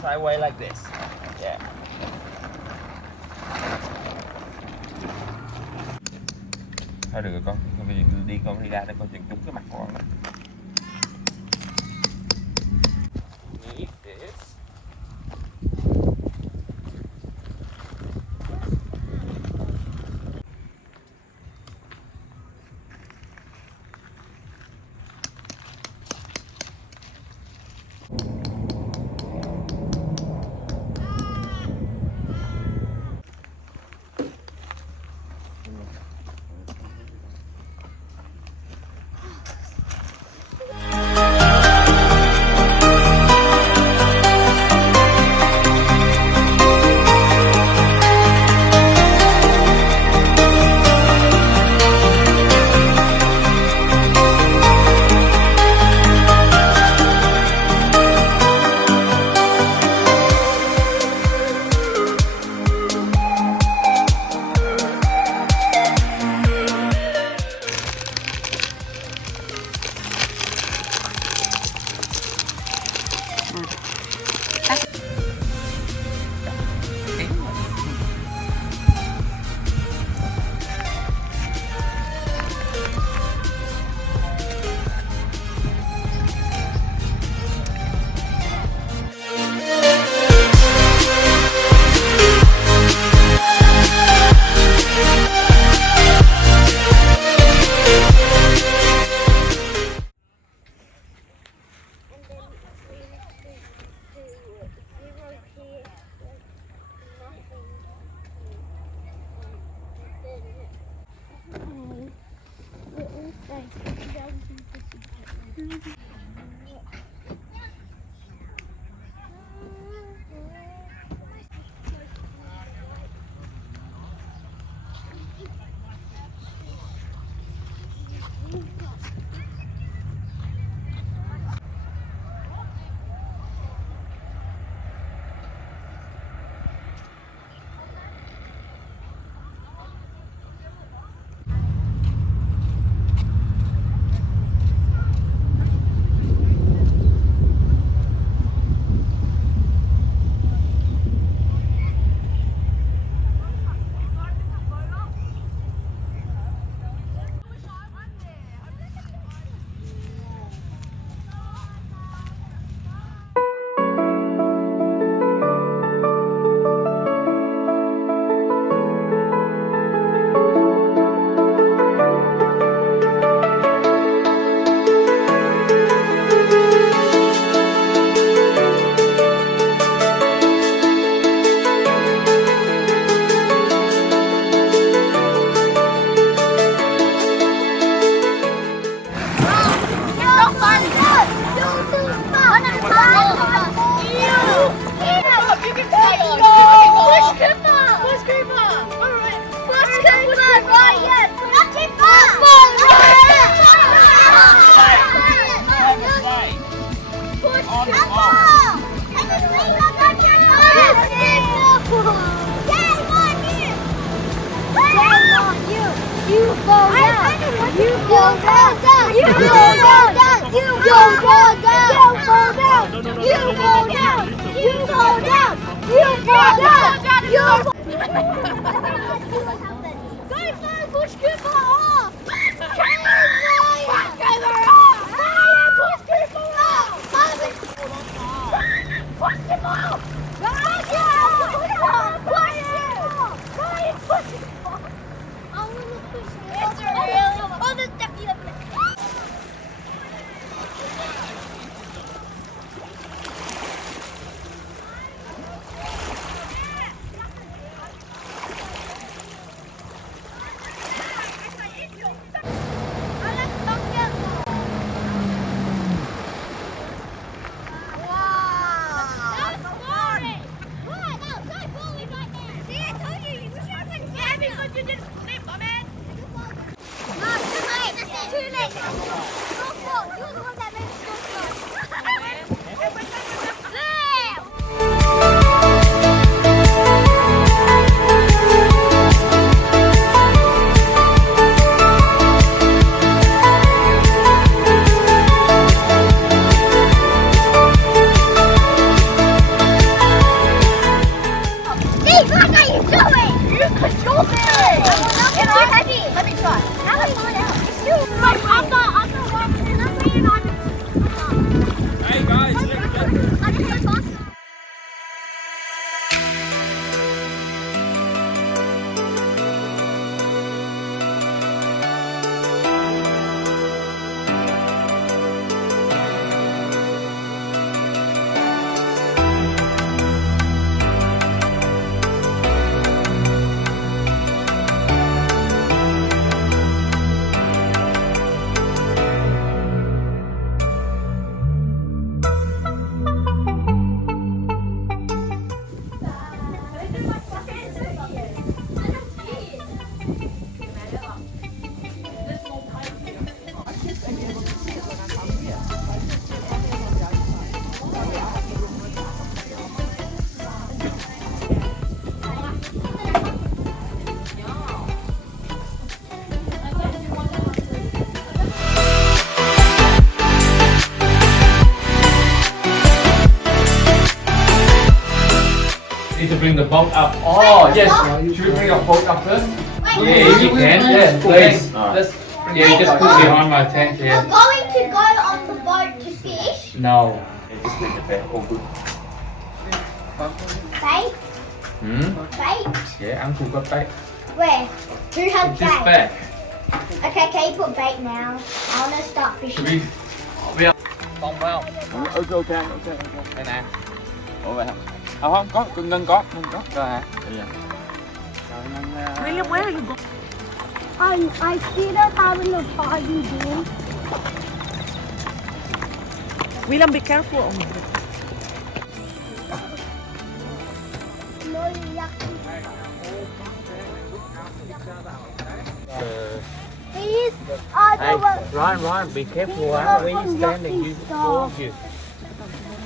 sideways like this. Yeah. Thôi được rồi con đi con đi ra đây con chừng trúng cái mặt con đó. Need this. need to bring the boat up. Oh, yes. Should we bring the boat up first? Yeah, if you can. Yeah, please. Let's. Yeah, just put it on my tent here. We're going to go on the boat to fish. No. Just leave the bed open. Bait? Bait? Yeah, Uncle got bait. Where? Who has This bait? bag. Okay, can you put bait now? I want to start fishing. Should we bông phải không? Ok. Đây nè. Ủa vậy hả? Không, có, Ngân có. Rồi hả? Bây giờ. William, where are you going? I see them having a party, dude. William, be careful. Oh my God. No, yucky. These are the ones. Ryan, be careful. Where Where you you standing? You fall you.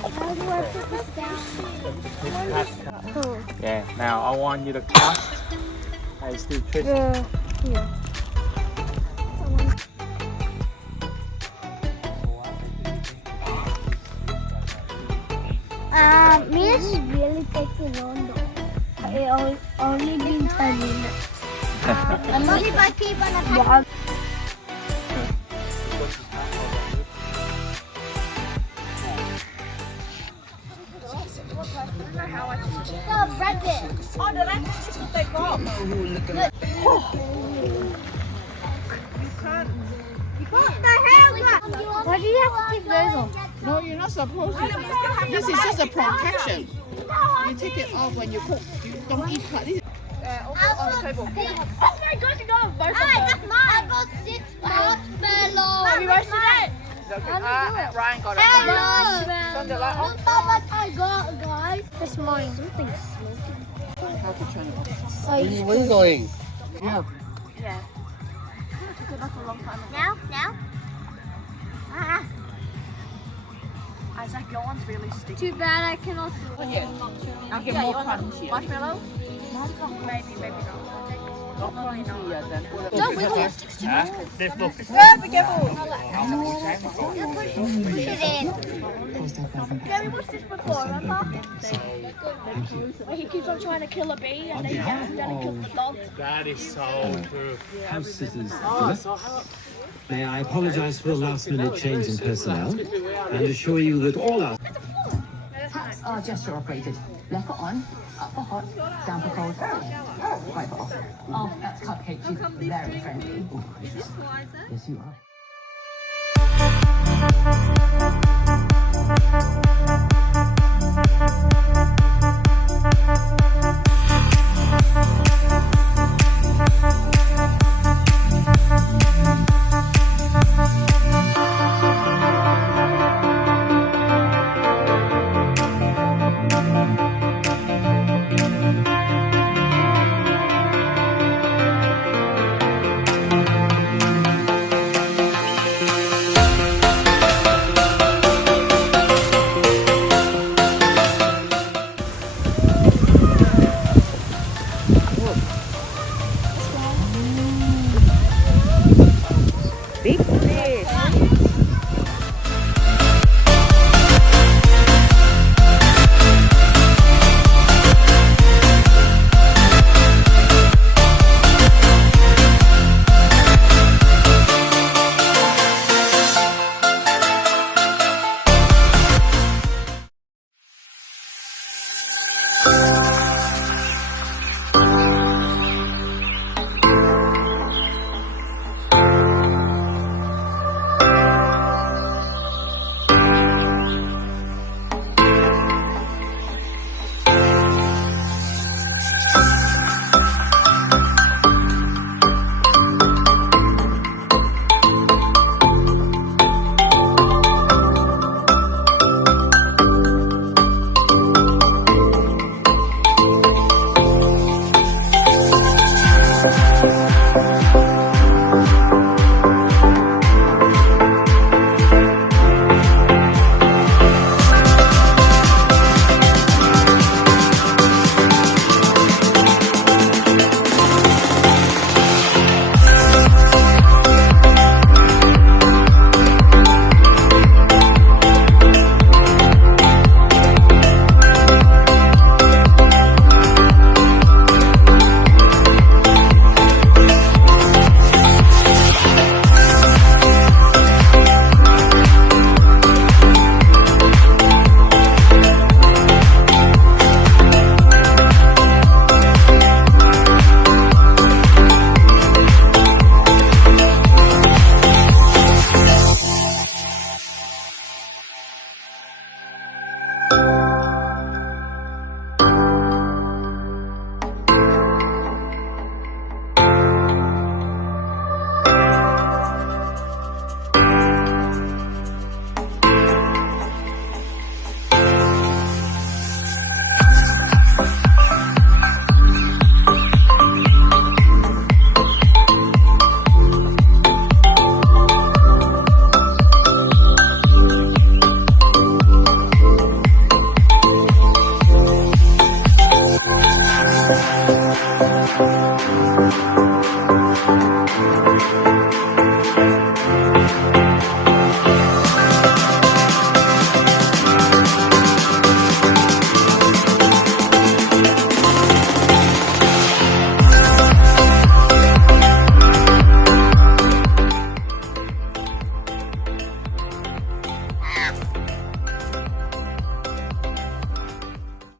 How do I put this down? Yeah, now I want you to cast. I still twist. Here. Miss? Really taking long though. It only been 10 minutes. I'm only by people on a pack. The rabbit. Oh, the rabbit is to take off. What the hell? Why do you have to take those off? No, you're not supposed to. This is just a protection. You take it off when you cook. You don't eat cut. This On the table. Oh my god, you got both of them. That's mine. I got 6 marshmallows. Have you roasted it? Ryan got it. Hello. Look how much I got, guys. It's mine. Something's smoking. How to turn it off. Where are you going? Yeah. Now? Isaac, your one's really sticky. Too bad I cannot. I'll get more crunchy. Marshmallow? Maybe not. No, we will stick to Hả? Be careful. Push it in. Yeah, we watched this before, remember? Where he keeps on trying to kill a bee and then he accidentally kills the dog. That is so true. House Sitters Dinner. May I apologise for the last-minute change in personnel and assure you that all our Taps are gesture operated. Left for on, up for hot, down for cold, right for off. Oh, that's Cupcake. She's very friendly. Ooh, yes, you are.